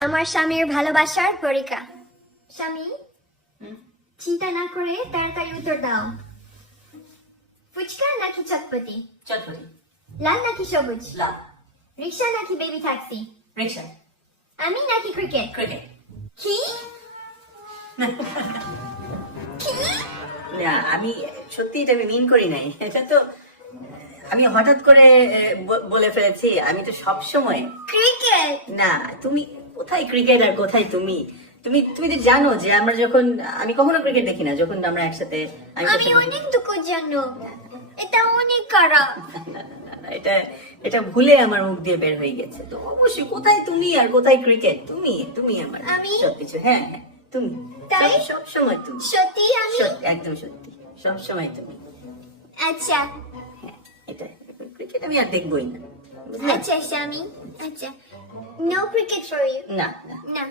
আমার স্বামীর ভালোবাসার পরীক্ষা। স্বামী, চিন্তা না করে তাড়াতাড়ি উত্তর দাও। ফুচকা নাকি চটপটি? চটপটি। লাল নাকি সবুজ? লাল। রিক্সা নাকি বেবি ট্যাক্সি? রিক্সা। আমি নাকি ক্রিকেট? ক্রিকেট। কি? কি? না, আমি সত্যি এটা আমি মিন করি নাই। এটা তো আমি হঠাৎ করে বলে ফেলেছি। আমি তো সব সময় ক্রিকেট। না, তুমি কোথায় ক্রিকেট আর কোথায় তুমি তুমি তুমি তো জানো যে আমরা যখন আমি কখনো ক্রিকেট দেখি না যখন আমরা একসাথে আমি সবসময়- অনেক দুঃখ জানো, এটা অনেক খারাপ। না, না, না, এটা এটা ভুলে আমার মুখ দিয়ে বের হয়ে গেছে। তো অবশ্যই কোথায় তুমি আর কোথায় ক্রিকেট? তুমি তুমি আমার আমি? সবকিছু। হ্যাঁ হ্যাঁ, তুমি তাই? সব সময় তুমি সত্যি আমি? একদম সত্যি, সব সময় তুমি। আচ্ছা হ্যাঁ, এটা ক্রিকেট আমি আর দেখবোই না, বুঝলে? আচ্ছা স্বামী, আচ্ছা, নো ক্রিকেট ফর ইউ। না না না